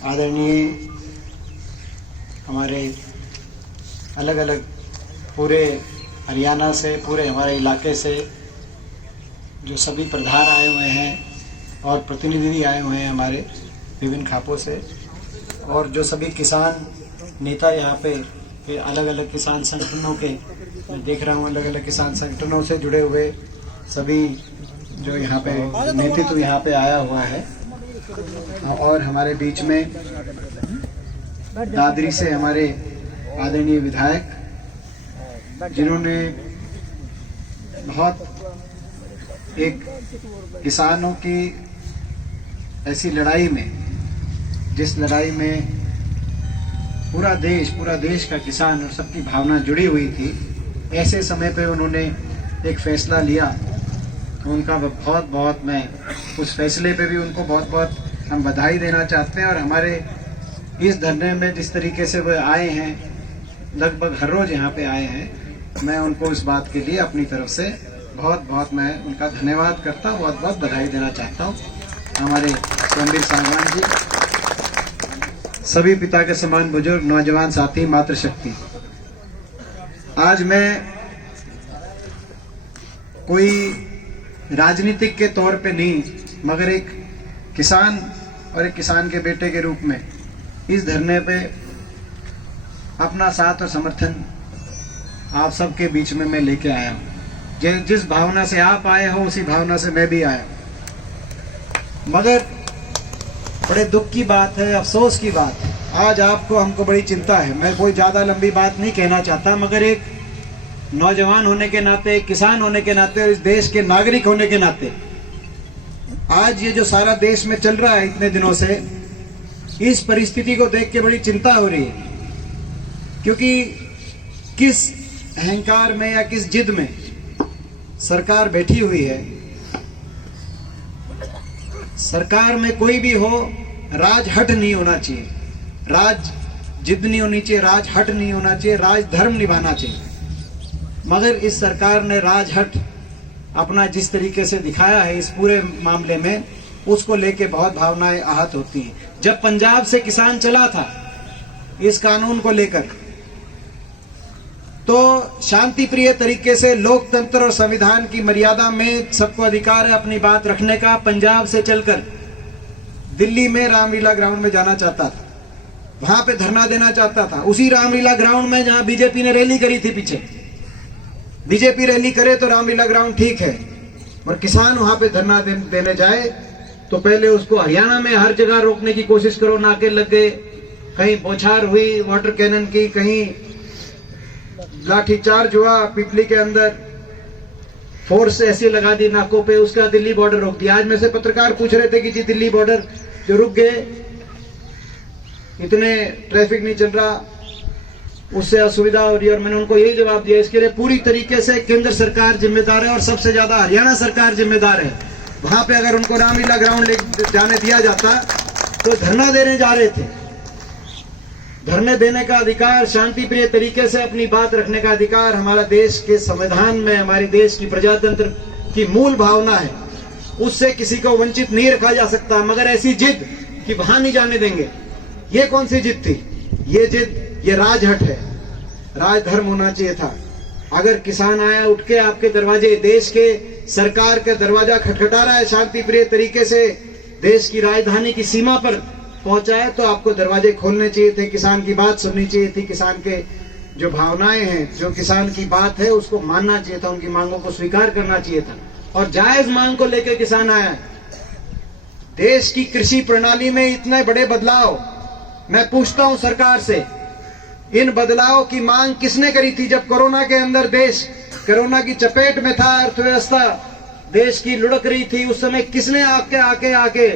आदरणीय हमारे अलग अलग पूरे हरियाणा से, पूरे हमारे इलाके से जो सभी प्रधान आए हुए हैं और प्रतिनिधि आए हुए हैं हमारे विभिन्न खापों से, और जो सभी किसान नेता यहाँ पे अलग अलग किसान संगठनों के, मैं देख रहा हूँ अलग अलग किसान संगठनों से जुड़े हुए सभी जो यहाँ पे नेतृत्व यहाँ पे आया हुआ है। और हमारे बीच में दादरी से हमारे आदरणीय विधायक, जिन्होंने बहुत एक किसानों की ऐसी लड़ाई में, जिस लड़ाई में पूरा देश का किसान और सबकी भावना जुड़ी हुई थी, ऐसे समय पे उन्होंने एक फैसला लिया। तो उनका बहुत मैं उस फैसले पे भी उनको बहुत हम बधाई देना चाहते हैं। और हमारे इस धरने में जिस तरीके से वो आए हैं, लगभग हर रोज यहाँ पे आए हैं, मैं उनको इस बात के लिए अपनी तरफ से बहुत मैं उनका धन्यवाद करता हूँ, बहुत बधाई देना चाहता हूँ। हमारे स्वयंवीर सांगवान जी, सभी पिता के समान बुजुर्ग, नौजवान साथी, मातृशक्ति, आज मैं कोई राजनीतिक के तौर पे नहीं, मगर एक किसान और एक किसान के बेटे के रूप में इस धरने पे अपना साथ और समर्थन आप सबके बीच में मैं लेके आया हूँ। जिस भावना से आप आए हो, उसी भावना से मैं भी आया हूँ। मगर बड़े दुख की बात है, अफसोस की बात है, आज आपको हमको बड़ी चिंता है। मैं कोई ज़्यादा लंबी बात नहीं कहना चाहता, मगर एक नौजवान होने के नाते, एक किसान होने के नाते और इस देश के नागरिक होने के नाते, आज ये जो सारा देश में चल रहा है इतने दिनों से, इस परिस्थिति को देख के बड़ी चिंता हो रही है। क्योंकि किस अहंकार में या किस जिद में सरकार बैठी हुई है। सरकार में कोई भी हो, राज हट नहीं होना चाहिए, राज जिद नहीं होनी चाहिए, राज हट नहीं होना चाहिए, राज धर्म निभाना चाहिए। मगर इस सरकार ने राज हट अपना जिस तरीके से दिखाया है इस पूरे मामले में, उसको लेके बहुत भावनाएं आहत होती हैं। जब पंजाब से किसान चला था इस कानून को लेकर, तो शांति प्रिय तरीके से लोकतंत्र और संविधान की मर्यादा में सबको अधिकार है अपनी बात रखने का। पंजाब से चलकर दिल्ली में रामलीला ग्राउंड में जाना चाहता था, वहां पे धरना देना चाहता था, उसी रामलीला ग्राउंड में जहां बीजेपी ने रैली करी थी। पीछे बीजेपी रैली करे तो रामलीला ग्राउंड ठीक है, और किसान वहां पे धरना देने जाए तो पहले उसको हरियाणा में हर जगह रोकने की कोशिश करो, नाके लग गए, कहीं बौछार हुई वाटर कैनन की, कहीं लाठीचार्ज हुआ, पिपली के अंदर फोर्स ऐसी लगा दी नाकों पे, उसका दिल्ली बॉर्डर रोक दिया। आज मेरे से पत्रकार पूछ रहे थे कि जी दिल्ली बॉर्डर जो रुक गए, इतने ट्रैफिक नहीं चल रहा, उससे असुविधा हो रही है। और मैंने उनको यही जवाब दिया, इसके लिए पूरी तरीके से केंद्र सरकार जिम्मेदार है और सबसे ज्यादा हरियाणा सरकार जिम्मेदार है। वहां पे अगर उनको रामलीला ग्राउंड ले जाने दिया जाता तो धरना देने जा रहे थे। धरने देने का अधिकार, शांति प्रिय तरीके से अपनी बात रखने का अधिकार हमारा देश के संविधान में, हमारे देश की प्रजातंत्र की मूल भावना है, उससे किसी को वंचित नहीं रखा जा सकता। मगर ऐसी जिद कि वहां नहीं जाने देंगे, ये कौन सी जिद थी? ये जिद, ये राजहट है। राजधर्म होना चाहिए था। अगर किसान आया उठ के आपके दरवाजे, देश के सरकार का दरवाजा खटखटा रहा है शांति प्रिय तरीके से, देश की राजधानी की सीमा पर पहुंचा है, तो आपको दरवाजे खोलने चाहिए थे, किसान की बात सुननी चाहिए थी, किसान के जो भावनाएं हैं, जो किसान की बात है उसको मानना चाहिए था, उनकी मांगों को स्वीकार करना चाहिए था। और जायज मांग को लेकर किसान आया है। देश की कृषि प्रणाली में इतने बड़े बदलाव, मैं पूछता हूं सरकार से, इन बदलाव की मांग किसने करी थी? जब कोरोना के अंदर देश कोरोना की चपेट में था, अर्थव्यवस्था देश की लुढ़क रही थी, उस समय किसने आके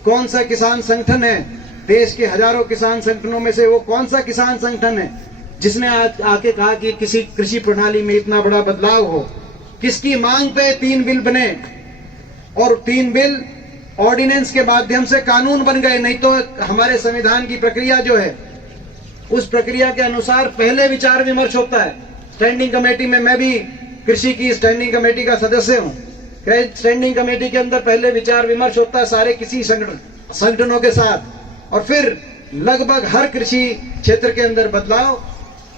कौन सा किसान संगठन है देश के हजारों किसान संगठनों में से, वो कौन सा किसान संगठन है जिसने आके कहा कि किसी कृषि प्रणाली में इतना बड़ा बदलाव हो? किसकी मांग पे 3 बिल बने और 3 बिल ऑर्डिनेंस के माध्यम से कानून बन गए। नहीं तो हमारे संविधान की प्रक्रिया जो है, उस प्रक्रिया के अनुसार पहले विचार विमर्श होता है। स्टैंडिंग कमेटी में, मैं भी कृषि की स्टैंडिंग कमेटी का सदस्य हूं, स्टैंडिंग कमेटी के अंदर पहले विचार विमर्श होता है सारे किसी संगठनों के साथ, और फिर लगभग हर कृषि क्षेत्र के अंदर बदलाव,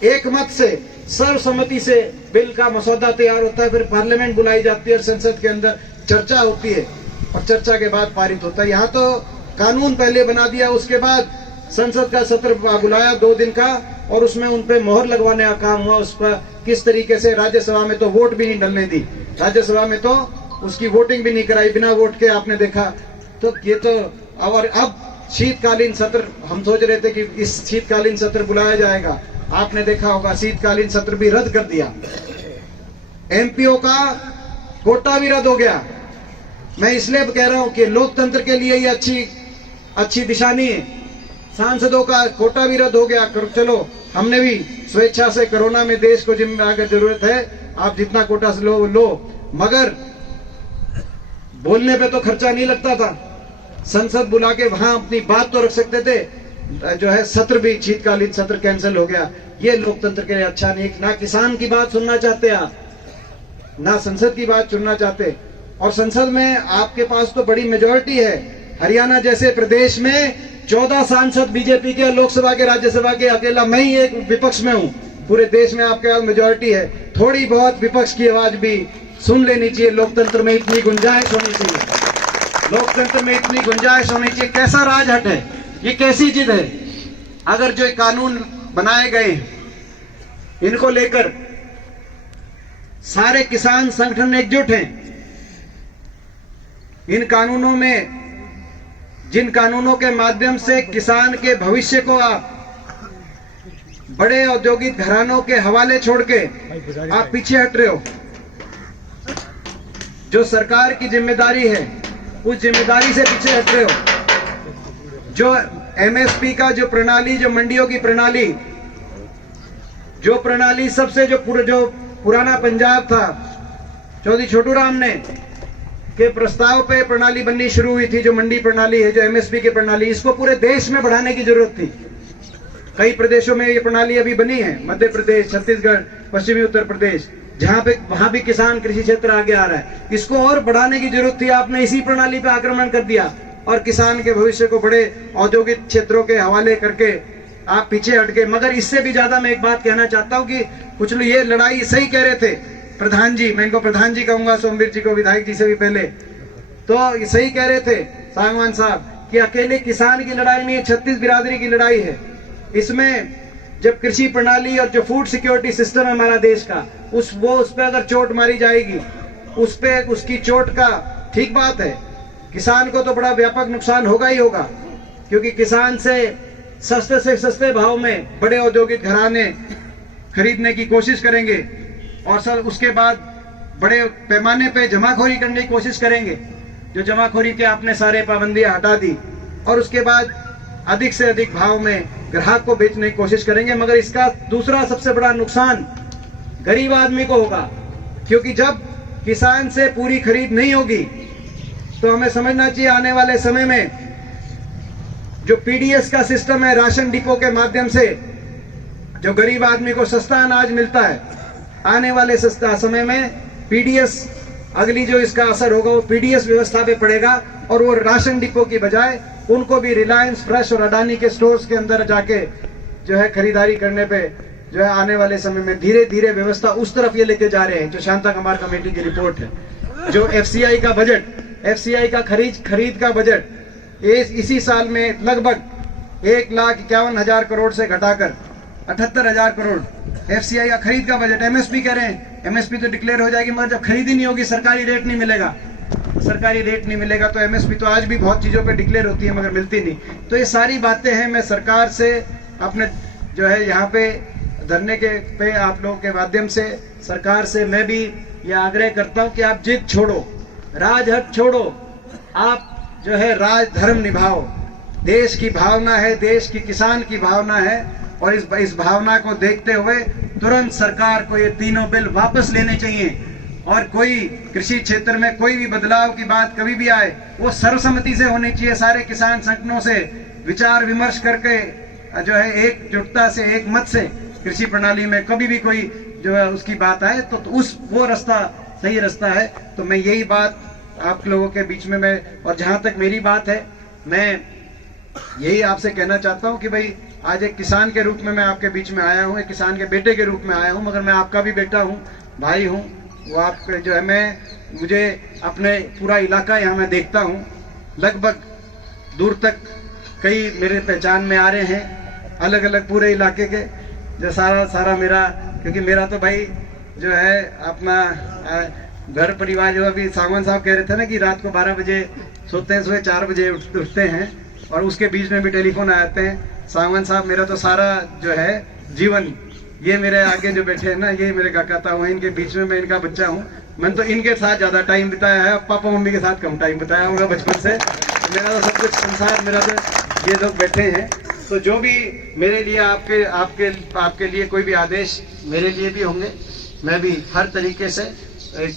एक मत से सर्वसम्मति से बिल का मसौदा तैयार होता है, फिर पार्लियामेंट बुलाई जाती है और संसद के अंदर चर्चा होती है और चर्चा के बाद पारित होता है। यहाँ तो कानून पहले बना दिया, उसके बाद संसद का सत्र बुलाया 2 दिन का और उसमें उन पे मोहर लगवाने का काम हुआ। उस पर किस तरीके से राज्यसभा में तो वोट भी नहीं डलने दी, राज्यसभा में तो उसकी वोटिंग भी नहीं कराई बिना वोट के, आपने देखा। तो ये तो और अब शीतकालीन सत्र, हम सोच रहे थे कि इस शीतकालीन सत्र बुलाया जाएगा, आपने देखा होगा शीतकालीन सत्र भी रद्द कर दिया। एमपीओ का कोटा भी रद्द हो गया। मैं इसलिए कह रहा हूं कि लोकतंत्र के लिए ये अच्छी दिशा नहीं है। सांसदों का कोटा भी रद्द हो गया। चलो, हमने भी स्वेच्छा से कोरोना में देश को अगर जरूरत है आप जितना कोटा से लो, मगर बोलने पे तो खर्चा नहीं लगता था। संसद बुला के वहां अपनी बात तो रख सकते थे। जो है सत्र भी, शीतकालीन सत्र कैंसिल हो गया। ये लोकतंत्र के लिए अच्छा नहीं। ना किसान की बात सुनना चाहते आप, ना संसद की बात सुनना चाहते। और संसद में आपके पास तो बड़ी मेजोरिटी है। हरियाणा जैसे प्रदेश में 14 सांसद बीजेपी के, लोकसभा के, राज्यसभा के, अकेला मैं ही एक विपक्ष में हूं। पूरे देश में आपके पास मेजोरिटी है। थोड़ी बहुत विपक्ष की आवाज भी सुन लेनी चाहिए। लोकतंत्र में इतनी गुंजाइश होनी चाहिए, लोकतंत्र में इतनी गुंजाइश होनी चाहिए। कैसा राजहट है ये, कैसी चीज है? अगर जो कानून बनाए गए इनको लेकर सारे किसान संगठन एकजुट हैं। इन कानूनों में, जिन कानूनों के माध्यम से किसान के भविष्य को आप बड़े औद्योगिक घरानों के हवाले छोड़ के आप पीछे हट रहे हो, जो सरकार की जिम्मेदारी है उस जिम्मेदारी से पीछे हट रहे हो। जो एमएसपी का जो प्रणाली, जो मंडियों की प्रणाली, जो प्रणाली सबसे जो पुराना पंजाब था, चौधरी छोटू राम ने के प्रस्ताव पे प्रणाली बननी शुरू हुई थी। जो मंडी प्रणाली है, जो एमएसपी की प्रणाली, इसको पूरे देश में बढ़ाने की जरूरत थी। कई प्रदेशों में ये प्रणाली अभी बनी है, मध्य प्रदेश, छत्तीसगढ़, पश्चिमी उत्तर प्रदेश, जहां पे वहां भी किसान कृषि क्षेत्र आगे आ रहा है। इसको और बढ़ाने की जरूरत थी। आपने इसी प्रणाली पे आक्रमण कर दिया और किसान के भविष्य को बड़े औद्योगिक क्षेत्रों के हवाले करके आप पीछे हट गए। मगर इससे भी ज्यादा मैं एक बात कहना चाहता हूं कि कुछ लोग ये लड़ाई सही कह रहे थे। प्रधान जी, मैं इनको प्रधान जी कहूंगा, सोमवीर जी को विधायक जी से भी पहले, तो सही कह रहे थे सांगवान साहब कि अकेले किसान की लड़ाई नहीं है, 36 बिरादरी की लड़ाई है। इसमें जब कृषि प्रणाली और जो फूड सिक्योरिटी सिस्टम है हमारा देश का, उस पर अगर चोट मारी जाएगी, उस पे उसकी चोट का, ठीक बात है, किसान को तो बड़ा व्यापक नुकसान होगा ही होगा, क्योंकि किसान से सस्ते भाव में बड़े औद्योगिक घराने खरीदने की कोशिश करेंगे और सर उसके बाद बड़े पैमाने पे जमाखोरी करने की कोशिश करेंगे। जो जमाखोरी के आपने सारे पाबंदियां हटा दी और उसके बाद अधिक से अधिक भाव में ग्राहक को बेचने की कोशिश करेंगे। मगर इसका दूसरा सबसे बड़ा नुकसान गरीब आदमी को होगा, क्योंकि जब किसान से पूरी खरीद नहीं होगी तो हमें समझना चाहिए आने वाले समय में जो पीडीएस का सिस्टम है, राशन डिपो के माध्यम से जो गरीब आदमी को सस्ता अनाज मिलता है, आने वाले सस्ता समय में पीडीएस, अगली जो इसका असर होगा वो पीडीएस व्यवस्था पे पड़ेगा और वो राशन डिपो की बजाय उनको भी रिलायंस फ्रेश और अडानी के स्टोर्स के अंदर जाके जो है खरीदारी करने पे जो है आने वाले समय में धीरे धीरे व्यवस्था उस तरफ ये लेके जा रहे हैं। जो शांता कुमार कमेटी की रिपोर्ट है, जो एफसीआई का बजट, एफसीआई का खरीद का बजट इसी साल में लगभग 1,51,000 करोड़ से घटाकर 78,000 करोड़ एफसीआई का खरीद का बजट। एमएसपी कह रहे हैं, एमएसपी तो डिक्लेयर हो जाएगी, मगर जब खरीद ही नहीं होगी, सरकारी रेट नहीं मिलेगा, सरकारी रेट नहीं मिलेगा तो एमएसपी तो आज भी बहुत चीजों पे डिक्लेयर होती है मगर मिलती नहीं। तो ये सारी बातें हैं। मैं सरकार से अपने जो है यहाँ पे धरने के पे आप लोगों के माध्यम से सरकार से मैं भी ये आग्रह करता हूँ कि आप जिद छोड़ो, राजहट छोड़ो, आप जो है राज धर्म निभाओ। देश की भावना है, देश की किसान की भावना है और इस भावना को देखते हुए तुरंत सरकार को ये तीनों बिल वापस लेने चाहिए और कोई कृषि क्षेत्र में कोई भी बदलाव की बात कभी भी आए वो सर्वसम्मति से होनी चाहिए। सारे किसान संगठनों से विचार विमर्श करके जो है एकजुटता से, एक मत से कृषि प्रणाली में कभी भी कोई जो है उसकी बात आए तो वो रास्ता सही रास्ता है। तो मैं यही बात आप लोगों के बीच में मैं, और जहां तक मेरी बात है, मैं यही आपसे कहना चाहता हूँ कि भाई आज एक किसान के रूप में मैं आपके बीच में आया हूँ, एक किसान के बेटे के रूप में आया हूँ, मगर मैं आपका भी बेटा हूँ, भाई हूँ। वो आप जो है मुझे अपने पूरा इलाका यहाँ मैं देखता हूँ, लगभग दूर तक कई मेरे पहचान में आ रहे हैं, अलग अलग पूरे इलाके के, जो सारा मेरा, क्योंकि मेरा तो भाई जो है अपना घर परिवार, जो अभी सांगवान साहब कह रहे थे ना कि रात को 12 बजे सोते हैं, सुबह 4 बजे उठते हैं, और उसके बीच में भी टेलीफोन आते हैं। सांगवान साहब मेरा तो सारा जो है जीवन, ये मेरे आगे जो बैठे हैं ना, ये मेरे काका ताऊ हैं, इनके बीच में मैं इनका बच्चा हूँ। मैंने तो इनके साथ ज्यादा टाइम बिताया है, पापा मम्मी के साथ कम टाइम बिताया होगा बचपन से। मेरा तो सब कुछ संसार, मेरा तो ये लोग बैठे हैं। तो जो भी मेरे लिए आपके लिए कोई भी आदेश मेरे लिए भी होंगे, मैं भी हर तरीके से एक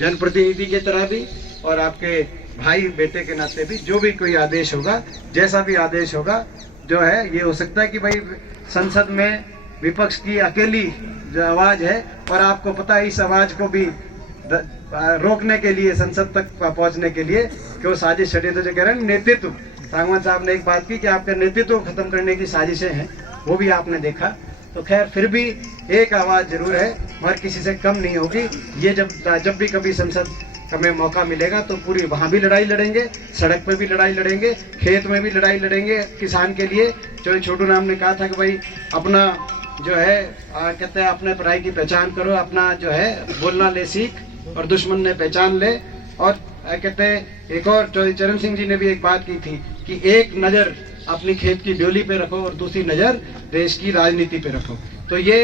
जनप्रतिनिधि की तरह भी और आपके भाई बेटे के नाते भी जो भी कोई आदेश होगा, जैसा भी आदेश होगा, जो है ये हो सकता है कि भाई संसद में विपक्ष की अकेली जो आवाज है, और आपको पता है इस आवाज को भी रोकने के लिए, संसद तक पहुंचने के लिए क्यों साजिश षड्यंत्र जो कह रहे हैं, नेतृत्व, सांगवान साहब ने एक बात की कि आपके नेतृत्व को खत्म करने की साजिशें हैं, वो भी आपने देखा। तो खैर फिर भी एक आवाज जरूर है, और किसी से कम नहीं होगी। ये जब भी कभी संसद हमें मौका मिलेगा तो पूरी वहां भी लड़ाई लड़ेंगे, सड़क पे भी लड़ाई लड़ेंगे, खेत में भी लड़ाई लड़ेंगे किसान के लिए। जो छोटू नाम ने कहा था कि भाई अपना जो है कहते हैं अपने पढ़ाई की पहचान करो, अपना जो है बोलना ले सीख, और दुश्मन ने पहचान ले। और कहते हैं एक और चरण सिंह जी ने भी एक बात की थी कि एक नजर अपनी खेत की ड्योली पे रखो और दूसरी नजर देश की राजनीति पे रखो। तो ये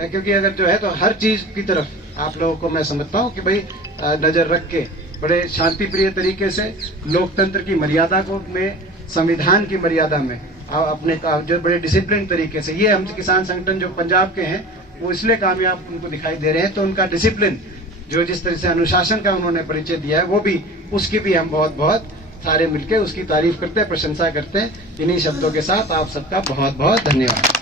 क्योंकि अगर जो है तो हर चीज की तरफ आप लोगों को मैं समझता हूँ कि भाई नजर रख के बड़े शांति प्रिय तरीके से लोकतंत्र की मर्यादा को में, संविधान की मर्यादा में अपने जो बड़े डिसिप्लिन तरीके से, ये हम किसान संगठन जो पंजाब के हैं वो इसलिए कामयाब उनको दिखाई दे रहे हैं। तो उनका डिसिप्लिन जो जिस तरह से अनुशासन का उन्होंने परिचय दिया है, वो भी उसकी भी हम बहुत सारे मिलकर उसकी तारीफ करते हैं, प्रशंसा करते हैं। इन्हीं शब्दों के साथ आप सबका बहुत बहुत धन्यवाद।